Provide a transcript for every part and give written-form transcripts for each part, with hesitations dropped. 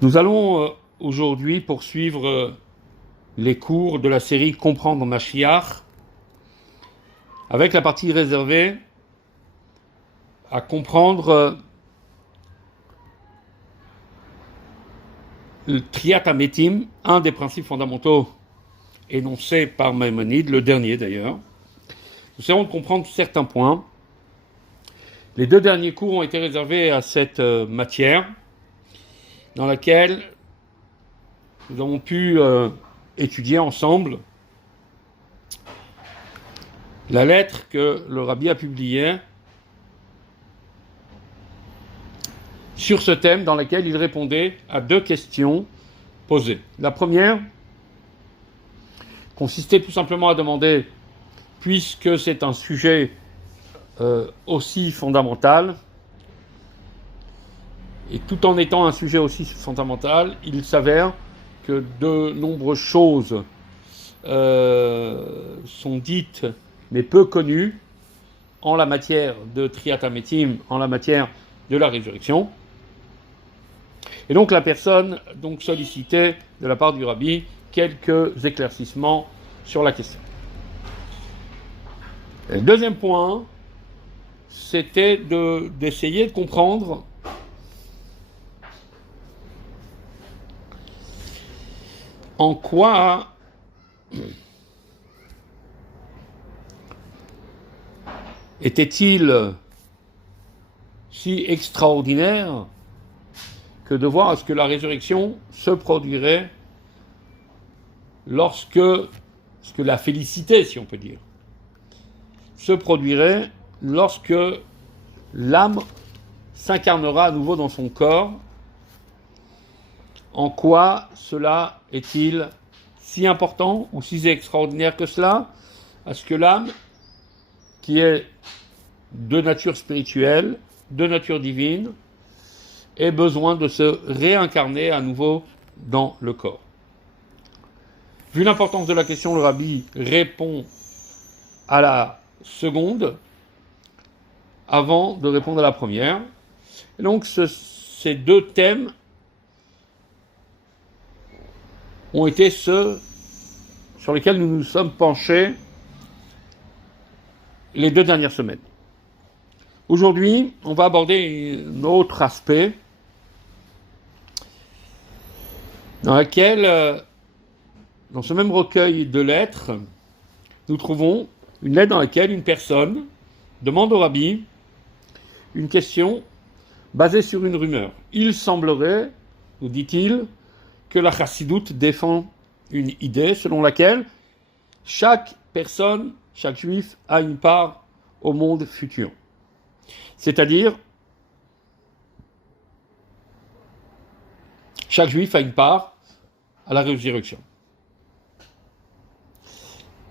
Nous allons aujourd'hui poursuivre les cours de la série Comprendre Mashiach avec la partie réservée à comprendre le Triat HaMetim, un des principes fondamentaux énoncés par Maïmonide, le dernier d'ailleurs. Nous essayons de comprendre certains points. Les deux derniers cours ont été réservés à cette matière dans laquelle nous avons pu étudier ensemble la lettre que le Rabbi a publiée sur ce thème dans laquelle il répondait à deux questions posées. La première consistait tout simplement à demander, puisque c'est un sujet aussi fondamental, et tout en étant un sujet aussi fondamental, il s'avère que de nombreuses choses sont dites mais peu connues en la matière de Triat HaMetim, en la matière de la résurrection. Et donc la personne sollicitait de la part du Rabbi quelques éclaircissements sur la question. Et le deuxième point, c'était d'essayer de comprendre en quoi était-il si extraordinaire que de voir à ce que la résurrection se produirait ce que la félicité, si on peut dire, se produirait lorsque l'âme s'incarnera à nouveau dans son corps. En quoi cela est-il si important ou si extraordinaire que cela, à ce que l'âme, qui est de nature spirituelle, de nature divine, ait besoin de se réincarner à nouveau dans le corps. Vu l'importance de la question, le Rabbi répond à la seconde avant de répondre à la première. Et donc ces deux thèmes ont été ceux sur lesquels nous nous sommes penchés les deux dernières semaines. Aujourd'hui, on va aborder un autre aspect dans lequel, dans ce même recueil de lettres, nous trouvons une lettre dans laquelle une personne demande au Rabbi une question basée sur une rumeur. Il semblerait, nous dit-il, que la chassidoute défend une idée selon laquelle chaque personne, chaque juif a une part au monde futur. C'est-à-dire, chaque juif a une part à la résurrection.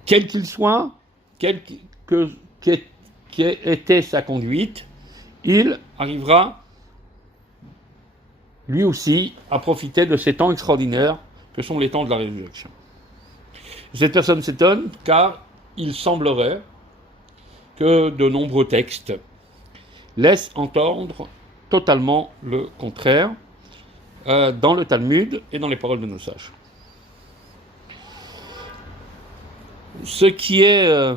Quel qu'il soit, quelle était sa conduite, il arrivera lui aussi à profiter de ces temps extraordinaires que sont les temps de la résurrection. Cette personne s'étonne car il semblerait que de nombreux textes laissent entendre totalement le contraire dans le Talmud et dans les paroles de nos sages. Ce qui est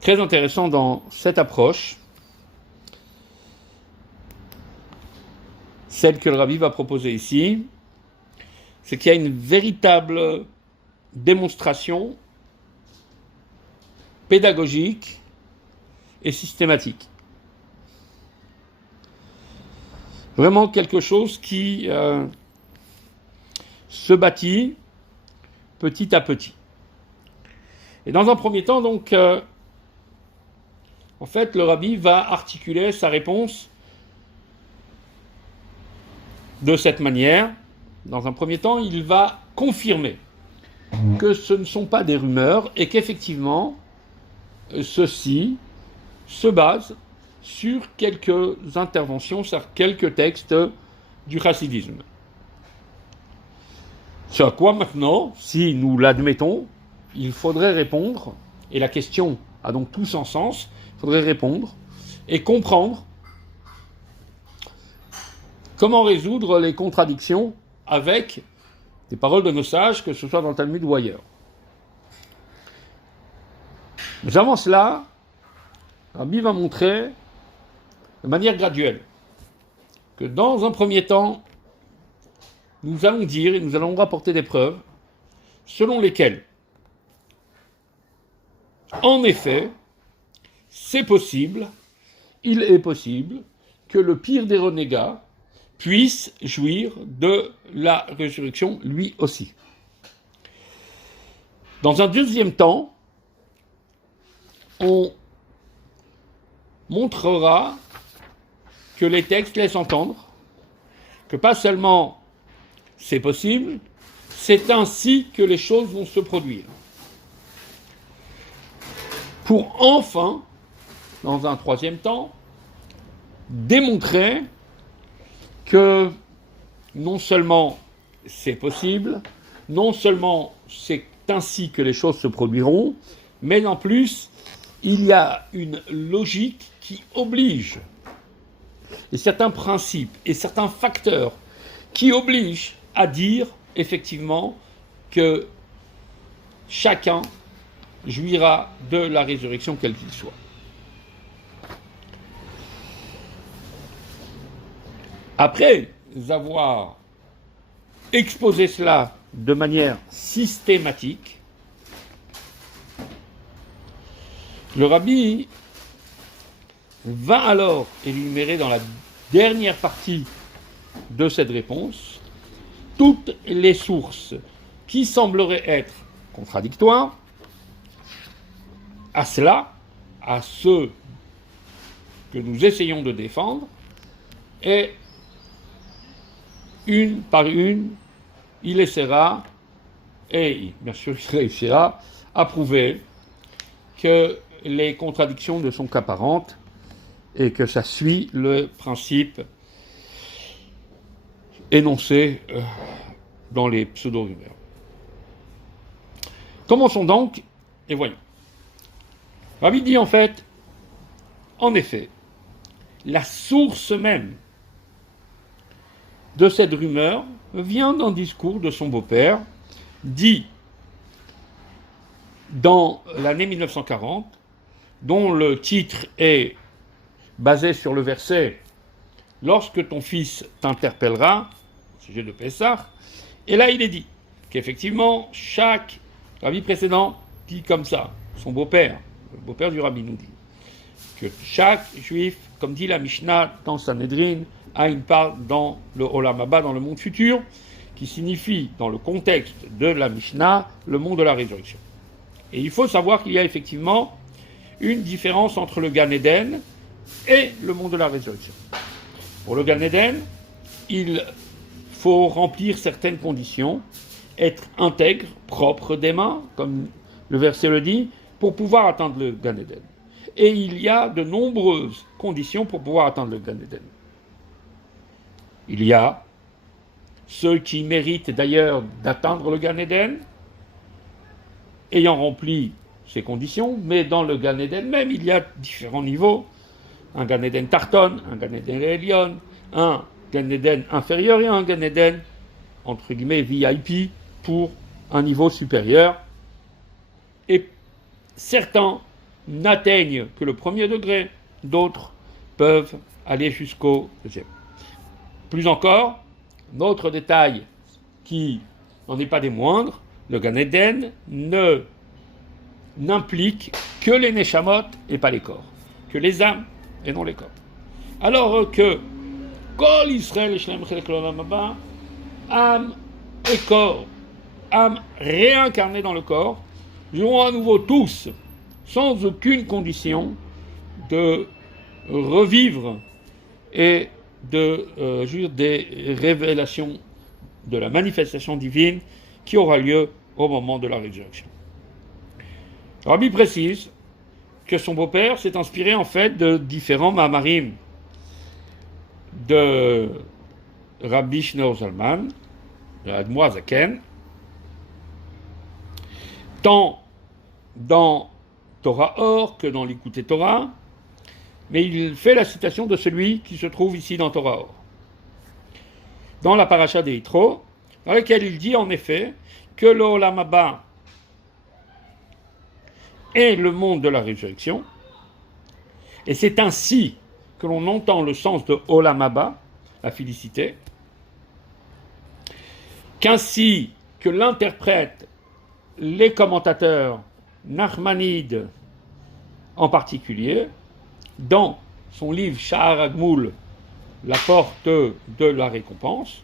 très intéressant dans cette approche, celle que le Rabbi va proposer ici, c'est qu'il y a une véritable démonstration pédagogique et systématique. Vraiment quelque chose qui se bâtit petit à petit. Et dans un premier temps, donc, en fait, le Rabbi va articuler sa réponse de cette manière. Dans un premier temps, il va confirmer que ce ne sont pas des rumeurs et qu'effectivement, ceci se base sur quelques interventions, sur quelques textes du chassidisme. Ce à quoi maintenant, si nous l'admettons, il faudrait répondre, et la question a donc tout son sens, il faudrait répondre et comprendre comment résoudre les contradictions avec des paroles de nos sages, que ce soit dans le Talmud ou ailleurs. Mais avant cela, Rabbi va montrer de manière graduelle que dans un premier temps, nous allons dire et nous allons rapporter des preuves selon lesquelles, en effet, c'est possible, il est possible que le pire des renégats puisse jouir de la résurrection lui aussi. Dans un deuxième temps, on montrera que les textes laissent entendre que pas seulement c'est possible, c'est ainsi que les choses vont se produire. Pour enfin, dans un troisième temps, démontrer que non seulement c'est possible, non seulement c'est ainsi que les choses se produiront, mais en plus, il y a une logique qui oblige, et certains principes et certains facteurs qui obligent à dire effectivement que chacun jouira de la résurrection quel qu'il soit. Après avoir exposé cela de manière systématique, le rabbi va alors énumérer dans la dernière partie de cette réponse toutes les sources qui sembleraient être contradictoires à cela, à ce que nous essayons de défendre, et une par une, il essaiera, et bien sûr il réussira, à prouver que les contradictions ne sont qu'apparentes et que ça suit le principe énoncé dans les pseudo-rumeurs. Commençons donc et voyons. Rabbi dit en fait, en effet, la source même de cette rumeur vient d'un discours de son beau-père, dit dans l'année 1940, dont le titre est basé sur le verset « Lorsque ton fils t'interpellera », au sujet de Pessah, et là il est dit qu'effectivement chaque rabbi précédent dit comme ça, son beau-père, le beau-père du rabbi nous dit, que chaque juif, comme dit la Mishnah dans Sanhedrin, a une part dans le Olam Haba, dans le monde futur, qui signifie, dans le contexte de la Mishnah, le monde de la résurrection. Et il faut savoir qu'il y a effectivement une différence entre le Gan Eden et le monde de la résurrection. Pour le Gan Eden, il faut remplir certaines conditions, être intègre, propre des mains, comme le verset le dit, pour pouvoir atteindre le Gan Eden. Et il y a de nombreuses conditions pour pouvoir atteindre le Gan Eden. Il y a ceux qui méritent d'ailleurs d'atteindre le Gan Eden, ayant rempli ces conditions, mais dans le Gan Eden même, il y a différents niveaux. Un Gan Eden Tarton, un Gan Eden Elion, un Gan Eden inférieur et un Gan Eden, entre guillemets, VIP, pour un niveau supérieur. Et certains n'atteignent que le premier degré, d'autres peuvent aller jusqu'au deuxième. Plus encore, notre détail qui n'en est pas des moindres, le Gan Eden n'implique que les Neshamot et pas les corps, que les âmes et non les corps. Alors que Kol Israël Shlem Chelek L'Olam Haba, âme et corps, âme réincarnée dans le corps, joueront à nouveau tous, sans aucune condition, de revivre et de jouir des révélations de la manifestation divine qui aura lieu au moment de la résurrection. Rabbi précise que son beau-père s'est inspiré en fait de différents ma'amarim de Rabbi Shneur Zalman, de l'Admour Zaken, tant dans Torah Or que dans l'Écouté Torah, mais il fait la citation de celui qui se trouve ici dans Torah Or. dans la paracha des Yitro, dans laquelle il dit en effet que le Olam Haba est le monde de la résurrection, et c'est ainsi que l'on entend le sens de Olam Haba, la félicité, qu'ainsi que l'interprètent les commentateurs, Nachmanides en particulier, dans son livre Sha'ar Hagmul, la porte de la récompense,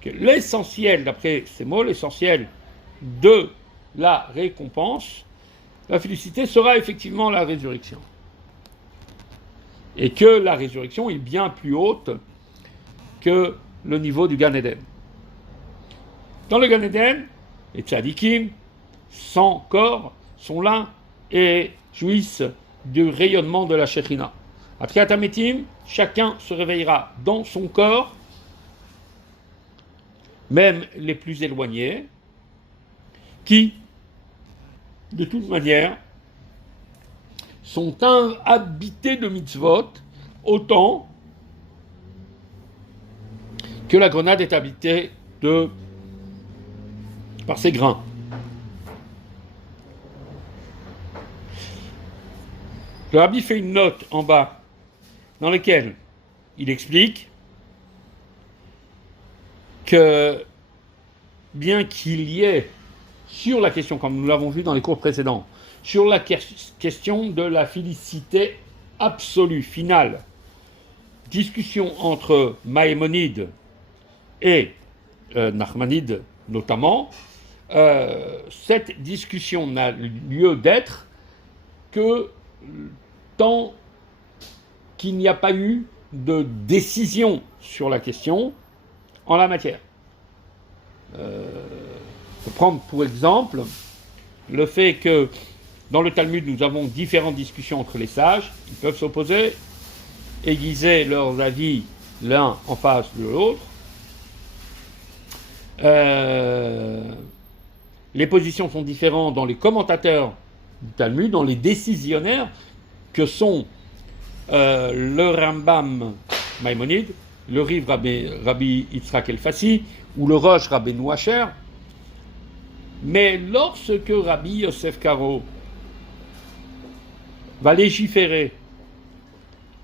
que l'essentiel, d'après ces mots, l'essentiel de la récompense, la félicité sera effectivement la résurrection. Et que la résurrection est bien plus haute que le niveau du Gan Eden. Dans le Gan Eden, les tzadikim, sans corps, sont là et jouissent du rayonnement de la Shekhinah. À Tchiat HaMetim, chacun se réveillera dans son corps, même les plus éloignés, qui, de toute manière, sont habités de mitzvot autant que la grenade est habitée par ses grains. Le rabbi fait une note en bas dans laquelle il explique que bien qu'il y ait sur la question, comme nous l'avons vu dans les cours précédents, sur la question de la félicité absolue, finale, discussion entre Maïmonide et Nachmanide notamment, cette discussion n'a lieu d'être que tant qu'il n'y a pas eu de décision sur la question en la matière. Je vais prendre pour exemple le fait que dans le Talmud, nous avons différentes discussions entre les sages. Ils peuvent s'opposer, aiguiser leurs avis l'un en face de l'autre. Les positions sont différentes dans les commentateurs du Talmud, dans les décisionnaires que sont le Rambam Maïmonide, le Riv Rabbi Yitzhak El-Fassi ou le Rosh Rabbeinu Asher. Mais lorsque Rabbi Yosef Karo va légiférer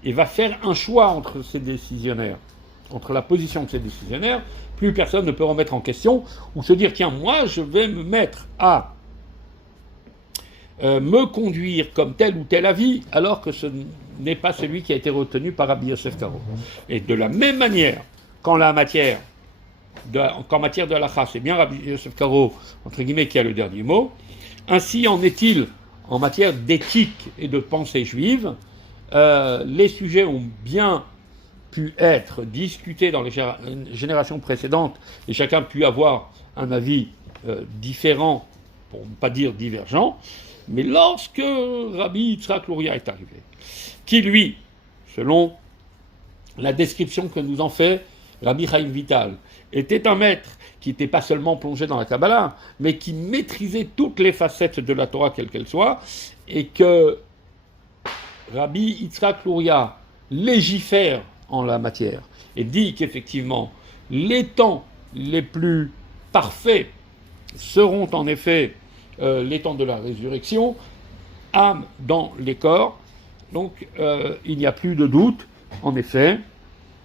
et va faire un choix entre ces décisionnaires, entre la position de ces décisionnaires, plus personne ne peut remettre en question ou se dire tiens, moi je vais me mettre à me conduire comme tel ou tel avis, alors que ce n'est pas celui qui a été retenu par Rabbi Yosef Karo. Et de la même manière, qu'en matière de halakha, c'est bien Rabbi Yosef Karo, entre guillemets, qui a le dernier mot, ainsi en est-il en matière d'éthique et de pensée juive. Les sujets ont bien pu être discutés dans les générations précédentes, et chacun a pu avoir un avis différent, pour ne pas dire divergent. Mais lorsque Rabbi Yitzhak Luria est arrivé, qui lui, selon la description que nous en fait Rabbi Chaim Vital, était un maître qui n'était pas seulement plongé dans la Kabbalah, mais qui maîtrisait toutes les facettes de la Torah, quelle qu'elle soit, et que Rabbi Yitzhak Luria légifère en la matière, et dit qu'effectivement, les temps les plus parfaits seront en effet les temps de la résurrection, âme dans les corps. Donc il n'y a plus de doute, en effet,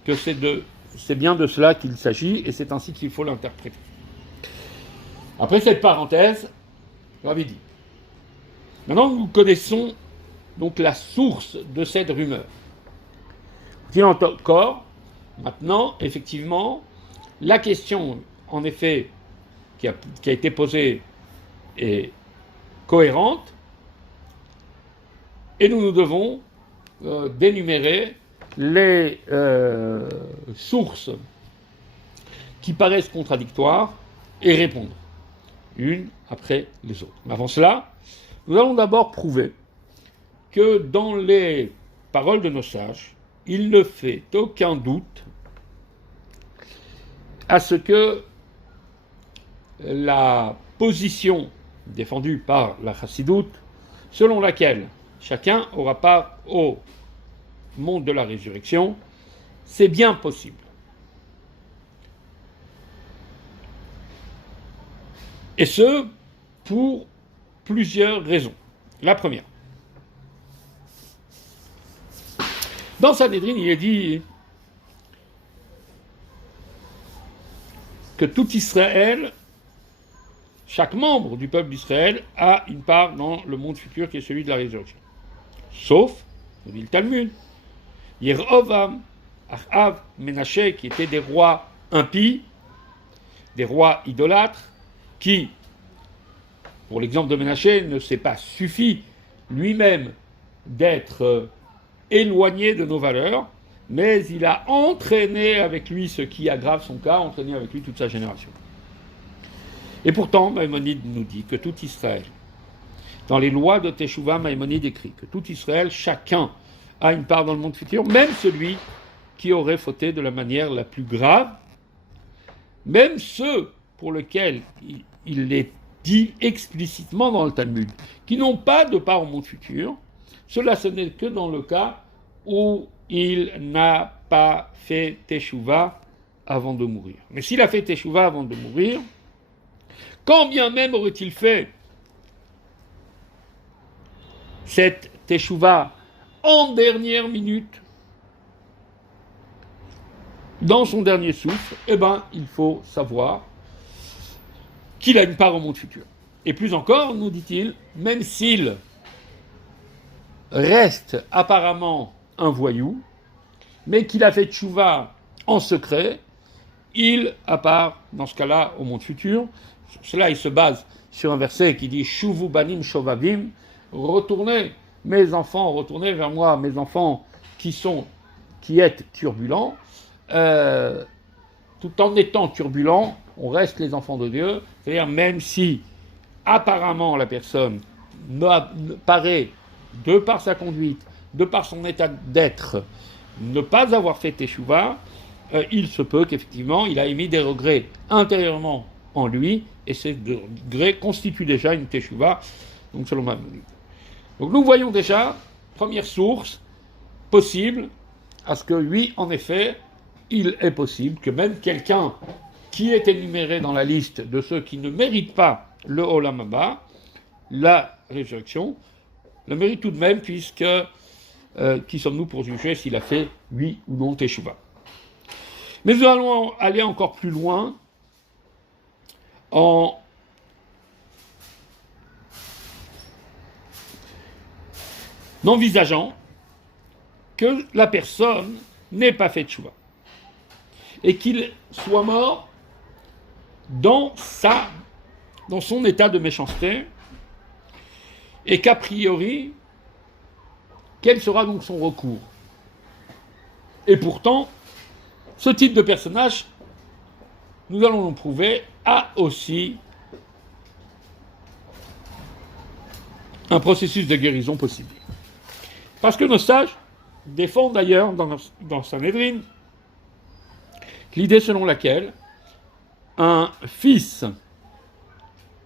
que c'est bien de cela qu'il s'agit, et c'est ainsi qu'il faut l'interpréter. Après cette parenthèse, Rabbi dit, maintenant nous connaissons donc la source de cette rumeur. Il encore, maintenant, effectivement, la question, en effet, qui a été posée est cohérente, et nous devons d'énumérer les sources qui paraissent contradictoires et répondre une après les autres. Mais avant cela, nous allons d'abord prouver que dans les paroles de nos sages, il ne fait aucun doute à ce que la position défendue par la Chassidoute, selon laquelle chacun aura part au monde de la résurrection, c'est bien possible. Et ce, pour plusieurs raisons. La première. Dans Sanhédrin, il est dit que tout Israël, chaque membre du peuple d'Israël, a une part dans le monde futur qui est celui de la résurrection. Sauf, nous dit le Talmud, Yerovam, Achav, Ménaché, qui étaient des rois impies, des rois idolâtres, qui, pour l'exemple de Ménaché, ne s'est pas suffi lui-même d'être éloigné de nos valeurs, mais il a entraîné avec lui ce qui aggrave son cas, entraîné avec lui toute sa génération. Et pourtant, Maïmonide nous dit que tout Israël, dans les lois de Teshuvah, Maïmonide écrit que tout Israël, chacun a une part dans le monde futur, même celui qui aurait fauté de la manière la plus grave, même ceux pour lesquels il est dit explicitement dans le Talmud, qui n'ont pas de part au monde futur. Cela, ce n'est que dans le cas où il n'a pas fait Teshuvah avant de mourir. Mais s'il a fait Teshuvah avant de mourir, quand bien même aurait-il fait cette Teshuvah en dernière minute, dans son dernier souffle, eh ben, il faut savoir qu'il a une part au monde futur. Et plus encore, nous dit-il, même s'il reste apparemment un voyou, mais qu'il a fait tchouva en secret, il a part, dans ce cas-là, au monde futur. Cela, il se base sur un verset qui dit « Shuvu banim shovavim » « Retournez, mes enfants, retournez vers moi, mes enfants qui êtes turbulents. » Tout en étant turbulents, on reste les enfants de Dieu. C'est-à-dire, même si, apparemment, la personne paraît, de par sa conduite, de par son état d'être, ne pas avoir fait Teshuvah, il se peut qu'effectivement, il a émis des regrets intérieurement en lui, et ces regrets constituent déjà une Teshuvah, donc selon Maïmonide. Donc nous voyons déjà, première source possible, à ce que oui, en effet, il est possible que même quelqu'un qui est énuméré dans la liste de ceux qui ne méritent pas le Olam Haba, la résurrection, le mérite tout de même, puisque qui sommes-nous pour juger s'il a fait oui ou non Teshuvah. Mais nous allons aller encore plus loin en envisageant que la personne n'ait pas fait Teshuvah et qu'il soit mort dans son état de méchanceté, et qu'a priori, quel sera donc son recours? Et pourtant, ce type de personnage, nous allons le prouver, a aussi un processus de guérison possible. Parce que nos sages défendent d'ailleurs dans Sanhédrin l'idée selon laquelle un fils,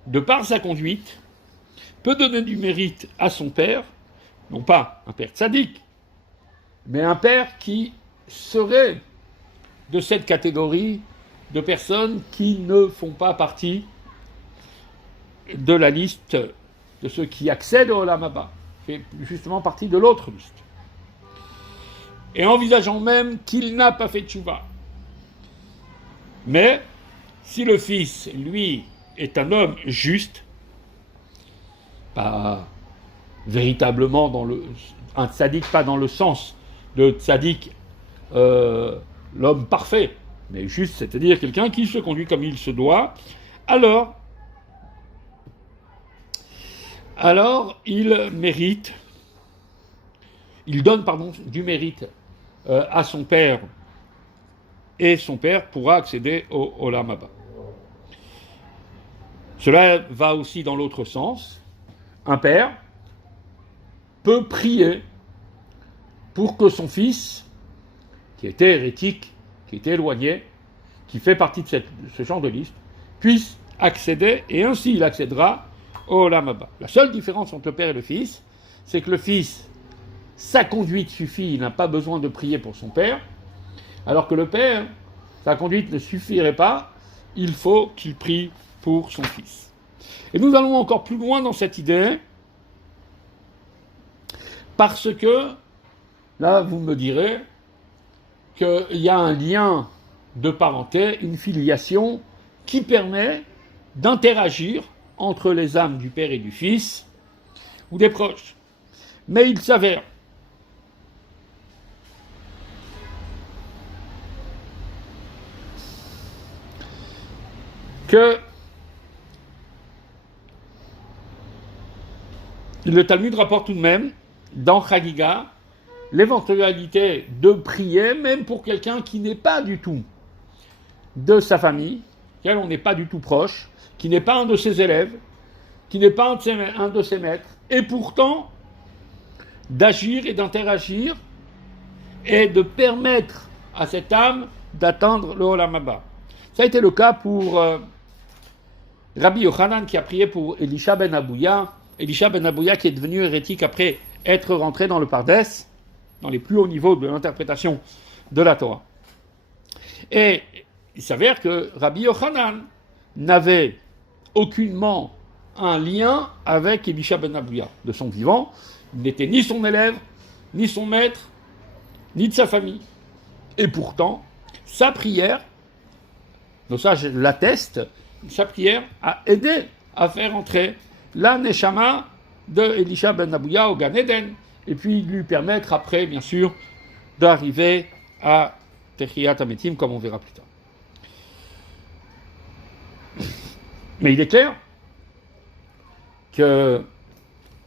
de par sa conduite, peut donner du mérite à son père, non pas un père tzaddik, mais un père qui serait de cette catégorie de personnes qui ne font pas partie de la liste de ceux qui accèdent au Olam Haba, fait justement partie de l'autre liste. Et envisageant même qu'il n'a pas fait tchouva. Mais si le fils, lui, est un homme juste, pas véritablement un tzaddik, pas dans le sens de tzaddik, l'homme parfait, mais juste, c'est-à-dire quelqu'un qui se conduit comme il se doit, alors il donne du mérite à son père, et son père pourra accéder au Olam Haba. Cela va aussi dans l'autre sens. Un père peut prier pour que son fils, qui était hérétique, qui était éloigné, qui fait partie de ce genre de liste, puisse accéder, et ainsi il accédera au Olam Haba. La seule différence entre le père et le fils, c'est que le fils, sa conduite suffit, il n'a pas besoin de prier pour son père, alors que le père, sa conduite ne suffirait pas, il faut qu'il prie pour son fils. Et nous allons encore plus loin dans cette idée, parce que, là, vous me direz qu'il y a un lien de parenté, une filiation, qui permet d'interagir entre les âmes du père et du fils, ou des proches. Mais il s'avère que le Talmud rapporte tout de même, dans Chagiga, l'éventualité de prier, même pour quelqu'un qui n'est pas du tout de sa famille, auquel on n'est pas du tout proche, qui n'est pas un de ses élèves, qui n'est pas un de ses maîtres, et pourtant d'agir et d'interagir et de permettre à cette âme d'atteindre le Olam Haba. Ça a été le cas pour Rabbi Yochanan qui a prié pour Elisha ben Abouya. Elisha ben Abouya qui est devenu hérétique après être rentré dans le Pardès, dans les plus hauts niveaux de l'interprétation de la Torah. Et il s'avère que Rabbi Yochanan n'avait aucunement un lien avec Elisha ben Abouya. De son vivant, il n'était ni son élève, ni son maître, ni de sa famille. Et pourtant, sa prière, donc ça je l'atteste, sa prière a aidé à faire entrer la Neshama de Elisha ben Abouya au Gan Eden, et puis lui permettre après, bien sûr, d'arriver à Techiyat HaMetim, comme on verra plus tard. Mais il est clair que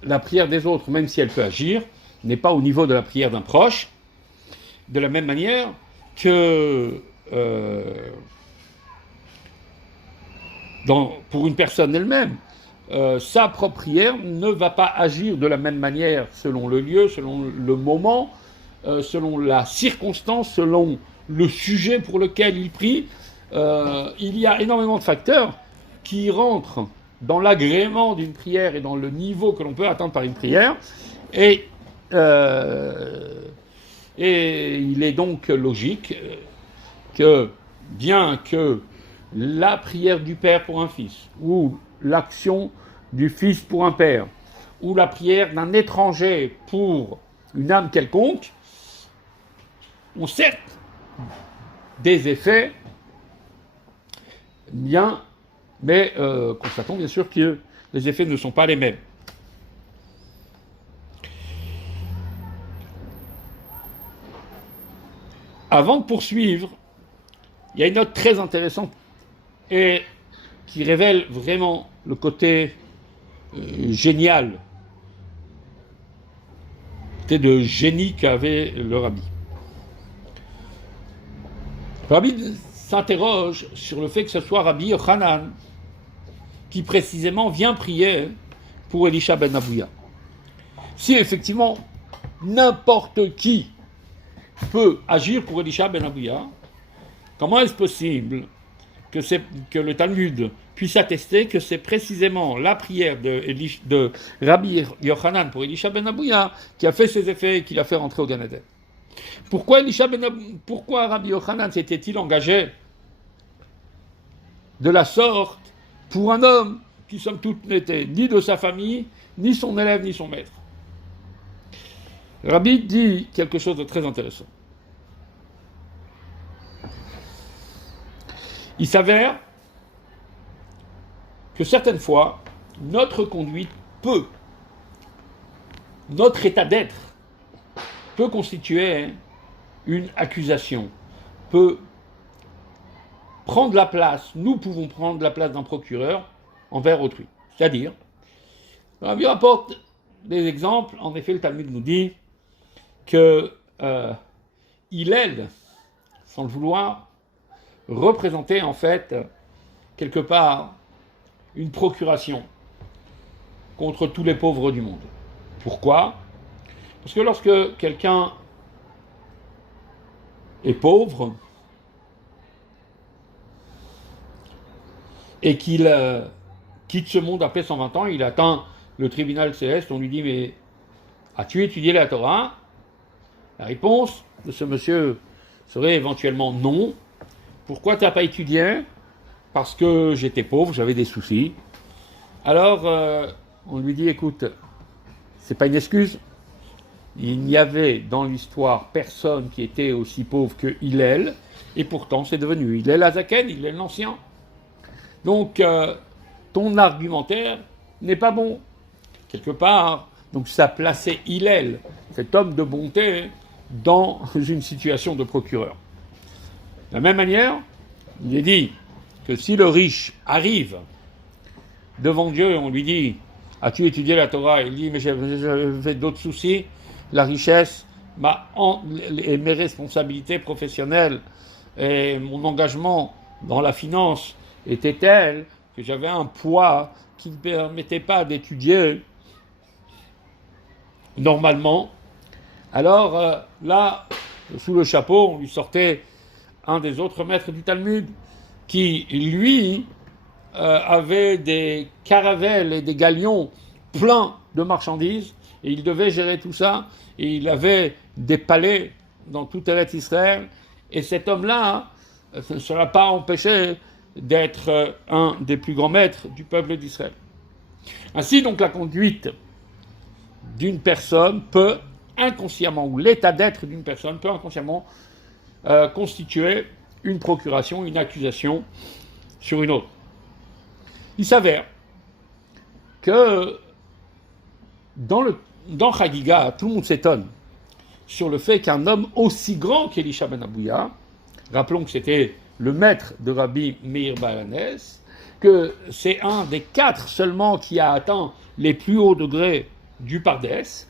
la prière des autres, même si elle peut agir, n'est pas au niveau de la prière d'un proche, de la même manière que pour une personne elle-même, sa propre prière ne va pas agir de la même manière selon le lieu, selon le moment, selon la circonstance, selon le sujet pour lequel il prie. Il y a énormément de facteurs qui rentrent dans l'agrément d'une prière et dans le niveau que l'on peut atteindre par une prière. Et il est donc logique que, bien que la prière du père pour un fils, ou l'action du fils pour un père, ou la prière d'un étranger pour une âme quelconque, ont certes des effets bien, mais constatons bien sûr que les effets ne sont pas les mêmes. Avant de poursuivre, il y a une note très intéressante et qui révèle vraiment le côté génial, le côté de génie qu'avait le rabbi. Le rabbi s'interroge sur le fait que ce soit Rabbi Yochanan qui précisément vient prier pour Elisha ben Abouya. Si effectivement n'importe qui peut agir pour Elisha ben Abouya, comment est-ce possible que le Talmud puisse attester que c'est précisément la prière de Rabbi Yochanan pour Elisha ben Abouya qui a fait ses effets et qui l'a fait rentrer au Gan Eden? Pourquoi Rabbi Yochanan s'était-il engagé de la sorte pour un homme qui, somme toute, n'était ni de sa famille, ni son élève, ni son maître? Rabbi dit quelque chose de très intéressant. Il s'avère que certaines fois, notre conduite notre état d'être peut constituer une accusation, peut prendre la place, nous pouvons prendre la place d'un procureur envers autrui. C'est-à-dire, Rabbi rapporte des exemples, en effet le Talmud nous dit que il aide, sans le vouloir, représenter en fait quelque part une procuration contre tous les pauvres du monde. Pourquoi ? Parce que lorsque quelqu'un est pauvre et qu'il quitte ce monde après 120 ans, il atteint le tribunal céleste, on lui dit « Mais as-tu étudié la Torah ?» La réponse de ce monsieur serait éventuellement « Non ». Pourquoi tu n'as pas étudié ? Parce que j'étais pauvre, j'avais des soucis. Alors, on lui dit, écoute, c'est pas une excuse. Il n'y avait dans l'histoire personne qui était aussi pauvre que Hillel, et pourtant c'est devenu Hillel Azaken, Hillel l'Ancien. Donc, ton argumentaire n'est pas bon. Quelque part, donc ça plaçait Hillel, cet homme de bonté, dans une situation de procureur. De la même manière, il est dit que si le riche arrive devant Dieu, on lui dit « As-tu étudié la Torah ?» Il dit « Mais j'avais d'autres soucis, la richesse, et mes responsabilités professionnelles et mon engagement dans la finance étaient tels que j'avais un poids qui ne me permettait pas d'étudier normalement. » Alors là, sous le chapeau, on lui sortait un des autres maîtres du Talmud qui, lui, avait des caravelles et des galions pleins de marchandises, et il devait gérer tout ça, et il avait des palais dans tout Eretz Israël, et cet homme-là, ça ne l'a pas empêché d'être un des plus grands maîtres du peuple d'Israël. Ainsi, donc, la conduite d'une personne peut inconsciemment, ou l'état d'être d'une personne peut inconsciemment constituer une procuration, une accusation sur une autre. Il s'avère que dans Chagiga, tout le monde s'étonne sur le fait qu'un homme aussi grand qu'Elisha ben Abouya, rappelons que c'était le maître de Rabbi Meir Balanès, que c'est un des 4 seulement qui a atteint les plus hauts degrés du Pardès,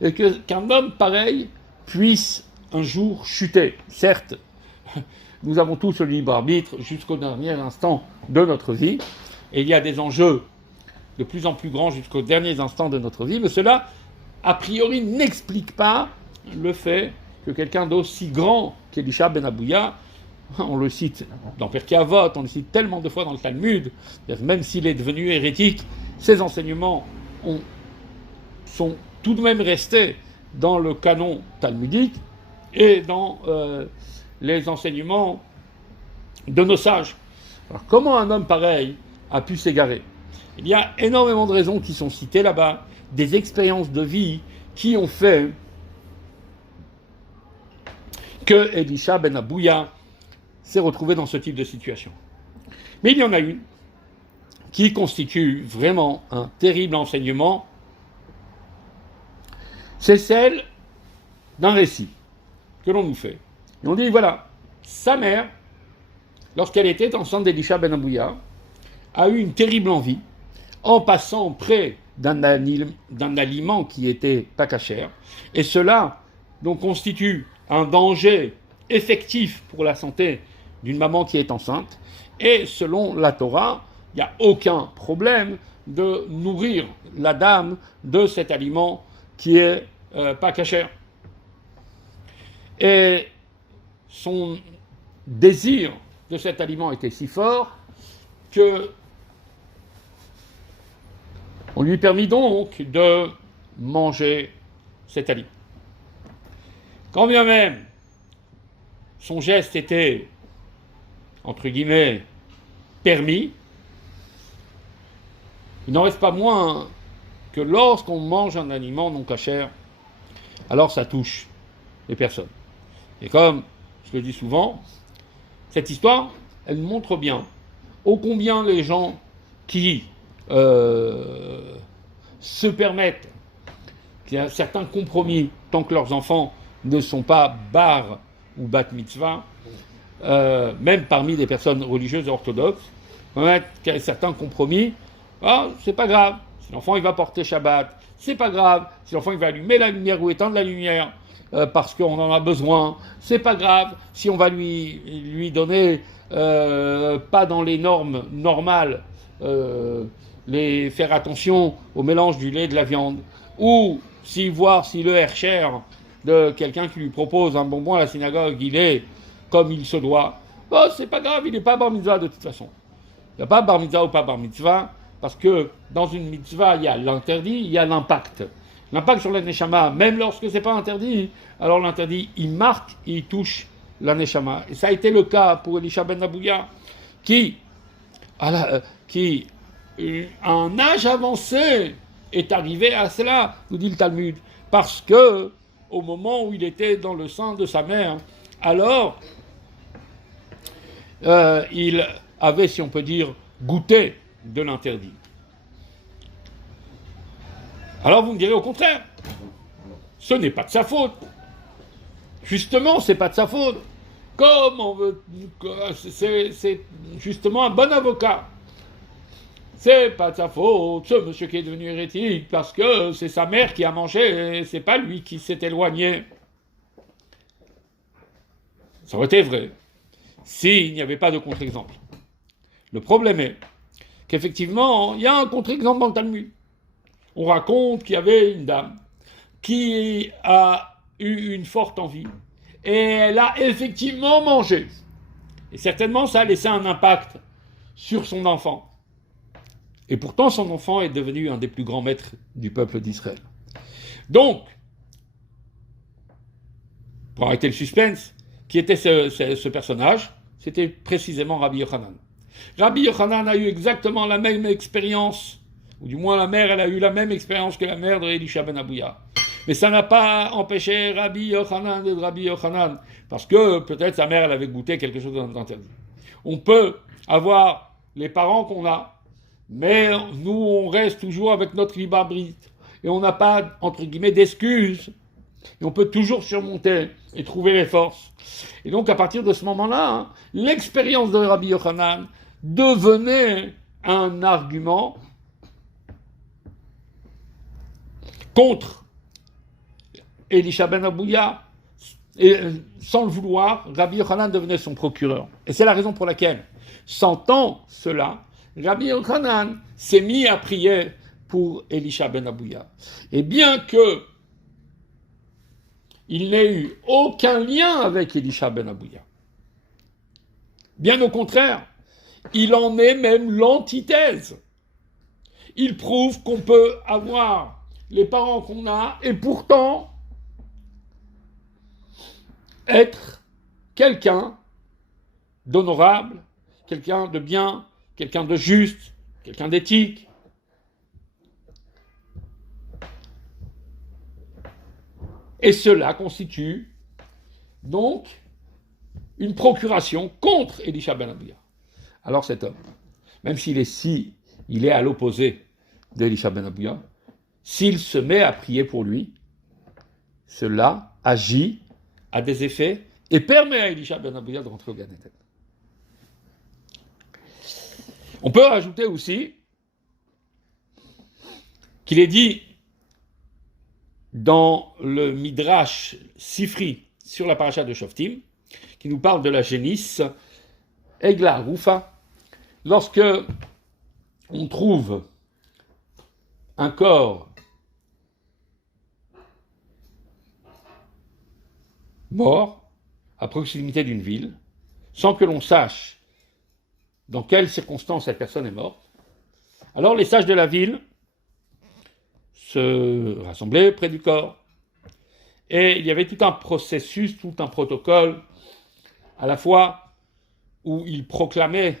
et qu'un homme pareil puisse un jour chuter. Certes, nous avons tous le libre arbitre jusqu'au dernier instant de notre vie, et il y a des enjeux de plus en plus grands jusqu'aux derniers instants de notre vie, mais cela, a priori, n'explique pas le fait que quelqu'un d'aussi grand qu'Elisha ben Abouya, on le cite dans Pirkei Avot, on le cite tellement de fois dans le Talmud, même s'il est devenu hérétique, ses enseignements sont tout de même restés dans le canon talmudique et dans les enseignements de nos sages. Alors comment un homme pareil a pu s'égarer? Il y a énormément de raisons qui sont citées là-bas, des expériences de vie qui ont fait que Elisha ben Abouya s'est retrouvé dans ce type de situation. Mais il y en a une qui constitue vraiment un terrible enseignement, c'est celle d'un récit que l'on nous fait. Et on dit, voilà, sa mère, lorsqu'elle était enceinte d'Elisha ben Abouya, a eu une terrible envie, en passant près d'un aliment qui était pas cachère, et cela donc constitue un danger effectif pour la santé d'une maman qui est enceinte, et selon la Torah, il n'y a aucun problème de nourrir la dame de cet aliment qui est pas cachère. Et son désir de cet aliment était si fort que on lui permit donc de manger cet aliment. Quand bien même son geste était, entre guillemets, permis, il n'en reste pas moins que lorsqu'on mange un aliment non cachère, alors ça touche les personnes. Et comme je le dis souvent, cette histoire, elle montre bien ô combien les gens qui se permettent qu'il y a certains compromis tant que leurs enfants ne sont pas bar ou bat mitzvah, même parmi les personnes religieuses et orthodoxes, qu'il y a certains compromis, c'est pas grave, si l'enfant il va porter Shabbat, c'est pas grave, si l'enfant il va allumer la lumière ou éteindre la lumière, parce qu'on en a besoin, c'est pas grave, si on va lui donner pas dans les normes normales, faire attention au mélange du lait et de la viande, ou voir si le hercher de quelqu'un qui lui propose un bonbon à la synagogue, il est comme il se doit, c'est pas grave, il n'est pas bar mitzvah de toute façon. Il n'y a pas bar mitzvah ou pas bar mitzvah, parce que dans une mitzvah, il y a l'interdit, il y a l'impact. L'impact sur la neshama, même lorsque ce n'est pas interdit, alors l'interdit, il marque, il touche la neshama. Et ça a été le cas pour Elisha ben Abouya, qui un âge avancé est arrivé à cela, nous dit le Talmud, parce que au moment où il était dans le sein de sa mère, alors il avait, si on peut dire, goûté de l'interdit. Alors vous me direz au contraire, ce n'est pas de sa faute. Justement, c'est pas de sa faute. Comme on veut, c'est justement un bon avocat. C'est pas de sa faute, ce monsieur qui est devenu hérétique, parce que c'est sa mère qui a mangé, et c'est pas lui qui s'est éloigné. Ça aurait été vrai, s'il n'y avait pas de contre-exemple. Le problème est qu'effectivement, il y a un contre-exemple dans le Talmud. On raconte qu'il y avait une dame qui a eu une forte envie, et elle a effectivement mangé. Et certainement, ça a laissé un impact sur son enfant. Et pourtant, son enfant est devenu un des plus grands maîtres du peuple d'Israël. Donc, pour arrêter le suspense, qui était ce personnage? C'était précisément Rabbi Yochanan. Rabbi Yochanan a eu exactement la même expérience, ou du moins la mère, elle a eu la même expérience que la mère de Elisha ben Abouya. Mais ça n'a pas empêché Rabbi Yochanan d'être Rabbi Yochanan, parce que peut-être sa mère, elle avait goûté quelque chose d'interdit. On peut avoir les parents qu'on a, mais nous, on reste toujours avec notre libre arbitre. Et on n'a pas, entre guillemets, d'excuses. Et on peut toujours surmonter et trouver les forces. Et donc, à partir de ce moment-là, l'expérience de Rabbi Yochanan devenait un argument contre Elisha ben Abouya. Et sans le vouloir, Rabbi Yochanan devenait son procureur. Et c'est la raison pour laquelle, sentant cela, Rabbi Yochanan s'est mis à prier pour Elisha ben Abouya. Et bien que il n'ait eu aucun lien avec Elisha ben Abouya, bien au contraire, il en est même l'antithèse. Il prouve qu'on peut avoir les parents qu'on a et pourtant être quelqu'un d'honorable, quelqu'un de bien, quelqu'un de juste, quelqu'un d'éthique. Et cela constitue donc une procuration contre Elisha ben Abouya. Alors cet homme, même s'il est à l'opposé d'Elisha ben Abouya, s'il se met à prier pour lui, cela agit, a des effets et permet à Elisha ben Abouya de rentrer au Gan Eden. On peut rajouter aussi qu'il est dit dans le Midrash Sifri sur la paracha de Shoftim, qui nous parle de la génisse, Egla Rufa, lorsque on trouve un corps mort à proximité d'une ville, sans que l'on sache dans quelles circonstances cette personne est morte, alors les sages de la ville se rassemblaient près du corps. Et il y avait tout un processus, tout un protocole, à la fois où ils proclamaient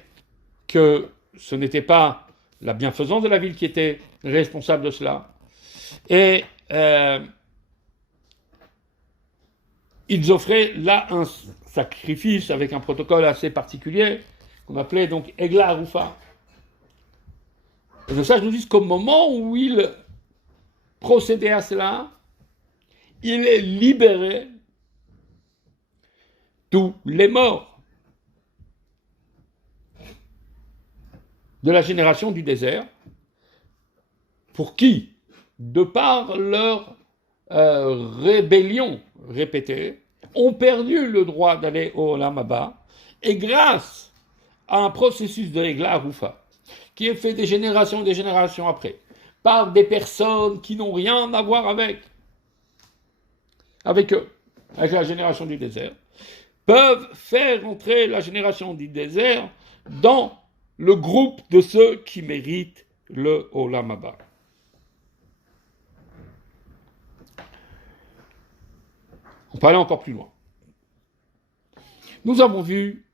que ce n'était pas la bienfaisance de la ville qui était responsable de cela. Et ils offraient là un sacrifice avec un protocole assez particulier, qu'on appelait donc Egla Arufa. Et les sages nous disent qu'au moment où ils procédaient à cela, il est libéré tous les morts de la génération du désert, pour qui, de par leur rébellion répétée, ont perdu le droit d'aller au Olam Haba, et grâce à un processus de Egla Arufa, qui est fait des générations après, par des personnes qui n'ont rien à voir avec eux, avec la génération du désert, peuvent faire entrer la génération du désert dans le groupe de ceux qui méritent le Olam Haba. On peut aller encore plus loin. Nous avons vu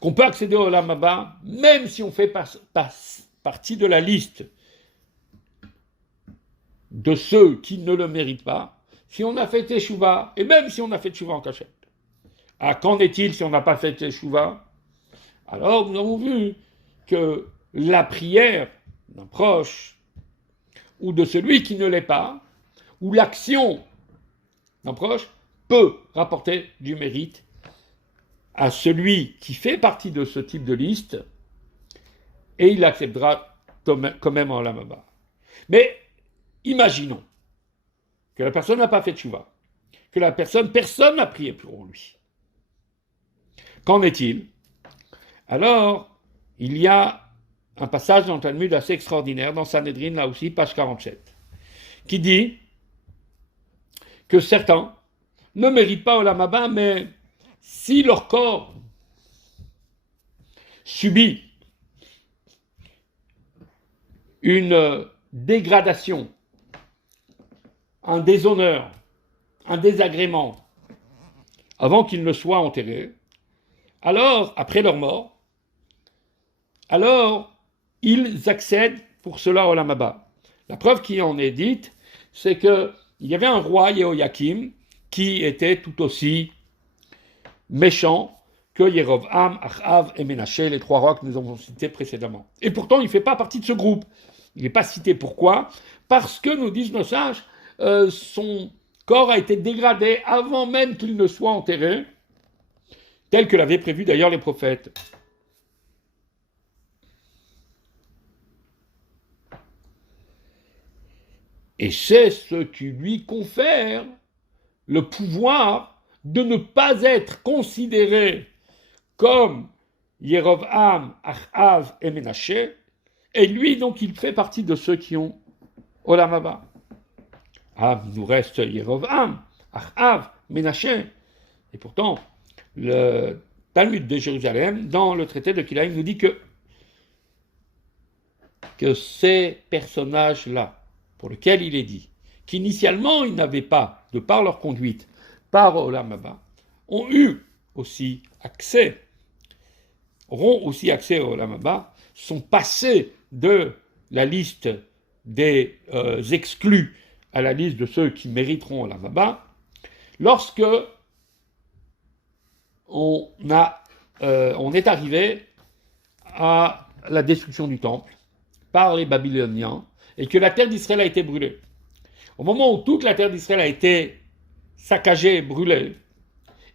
qu'on peut accéder au Olam Haba, même si on fait partie de la liste de ceux qui ne le méritent pas, si on a fait Teshuvah, et même si on a fait Teshuvah en cachette. Ah, qu'en est-il si on n'a pas fait Teshuvah? Alors, nous avons vu que la prière d'un proche, ou de celui qui ne l'est pas, ou l'action d'un proche, peut rapporter du mérite à celui qui fait partie de ce type de liste, et il acceptera quand même en Olam Haba. Mais imaginons que la personne n'a pas fait tchouva, que personne n'a prié pour lui. Qu'en est-il? Alors, il y a un passage dans le Talmud assez extraordinaire, dans Sanhedrin, là aussi, page 47, qui dit que certains ne méritent pas Olam Haba, mais si leur corps subit une dégradation, un déshonneur, un désagrément, avant qu'ils ne soient enterrés, alors, après leur mort, alors ils accèdent pour cela au Olam Haba. La preuve qui en est dite, c'est qu'il y avait un roi, Yehoyakim, qui était tout aussi méchant que Yerovam, Achav et Ménaché, les trois rois que nous avons cités précédemment. Et pourtant, il ne fait pas partie de ce groupe. Il n'est pas cité. Pourquoi? Parce que, nous disent nos sages, son corps a été dégradé avant même qu'il ne soit enterré, tel que l'avaient prévu d'ailleurs les prophètes. Et c'est ce qui lui confère le pouvoir de ne pas être considéré comme Yerovam, Achav et Ménaché, et lui, donc, il fait partie de ceux qui ont Olam Haba. Ah, il nous reste Yerovam, Achav, Ménaché. Et pourtant, le Talmud de Jérusalem, dans le traité de Kilaïm, nous dit que ces personnages-là, pour lesquels il est dit qu'initialement ils n'avaient pas, de par leur conduite, par Olam Haba, auront aussi accès au Olam Haba, sont passés de la liste des exclus à la liste de ceux qui mériteront Olam Haba, lorsque on est arrivé à la destruction du temple par les Babyloniens et que la terre d'Israël a été brûlée. Au moment où toute la terre d'Israël a été saccagée, brûlée,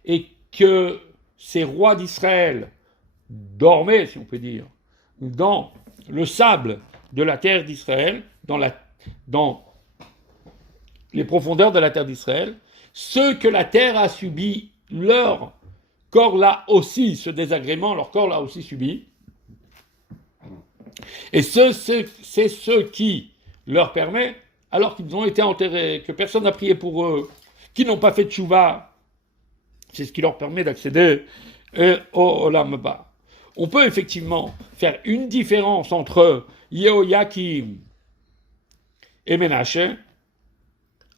et que ces rois d'Israël dormaient, si on peut dire, dans le sable de la terre d'Israël, dans les profondeurs de la terre d'Israël, ceux que la terre a subi, leur corps l'a aussi, ce désagrément, leur corps l'a aussi subi. Et c'est ce qui leur permet, alors qu'ils ont été enterrés, que personne n'a prié pour eux, qu'ils n'ont pas fait de tchouva, c'est ce qui leur permet d'accéder au Olam Haba. On peut effectivement faire une différence entre Yehoyakim et Ménaché,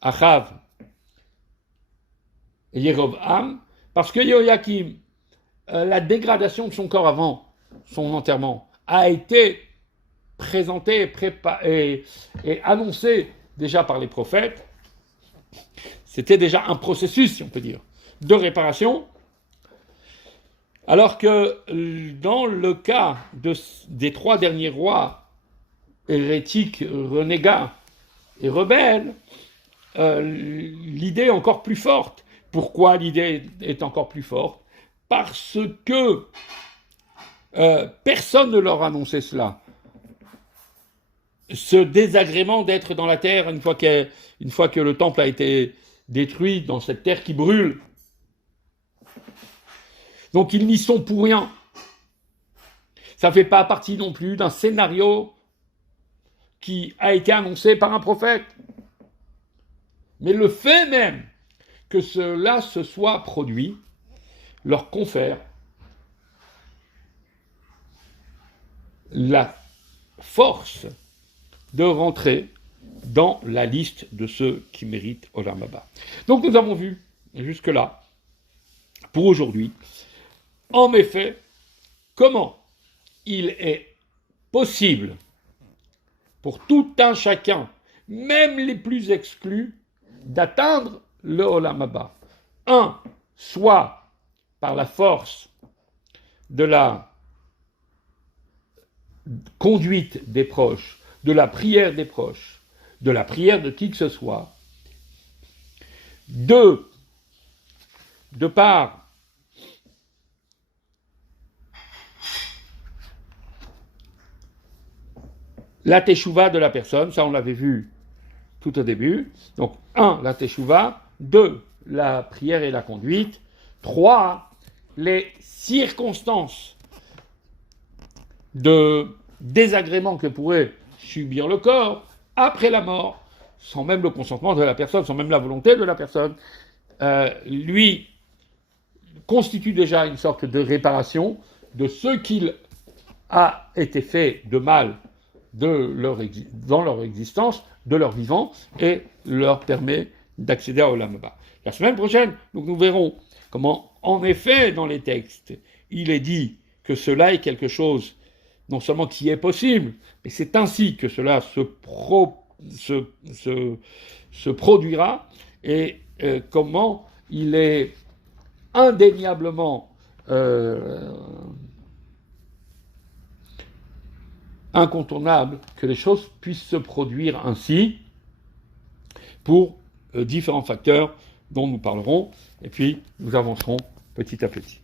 Achav et Yerovam, parce que Yehoyakim, la dégradation de son corps avant son enterrement a été présentée et annoncée déjà par les prophètes. C'était déjà un processus, si on peut dire, de réparation. Alors que dans le cas des trois derniers rois hérétiques, renégats et rebelles, l'idée est encore plus forte. Pourquoi l'idée est encore plus forte? Parce que personne ne leur annonçait cela. Ce désagrément d'être dans la terre une fois que le temple a été détruit, dans cette terre qui brûle. Donc ils n'y sont pour rien. Ça ne fait pas partie non plus d'un scénario qui a été annoncé par un prophète. Mais le fait même que cela se soit produit leur confère la force de rentrer dans la liste de ceux qui méritent Olam Haba. Donc nous avons vu jusque-là, pour aujourd'hui, en effet, comment il est possible pour tout un chacun, même les plus exclus, d'atteindre le Olam Haba. Soit par la force de la conduite des proches, de la prière des proches, de la prière de qui que ce soit. 2, de par la teshuva de la personne, ça on l'avait vu tout au début. Donc 1, la teshuva, 2, la prière et la conduite, 3, les circonstances de désagrément que pourrait subir le corps après la mort, sans même le consentement de la personne, sans même la volonté de la personne, lui constitue déjà une sorte de réparation de ce qu'il a été fait de mal dans leur existence, de leur vivant, et leur permet d'accéder à Olam Haba. La semaine prochaine, nous verrons comment, en effet, dans les textes, il est dit que cela est quelque chose non seulement qui est possible, mais c'est ainsi que cela se produira, et comment il est indéniablement incontournable que les choses puissent se produire ainsi pour différents facteurs dont nous parlerons, et puis nous avancerons petit à petit.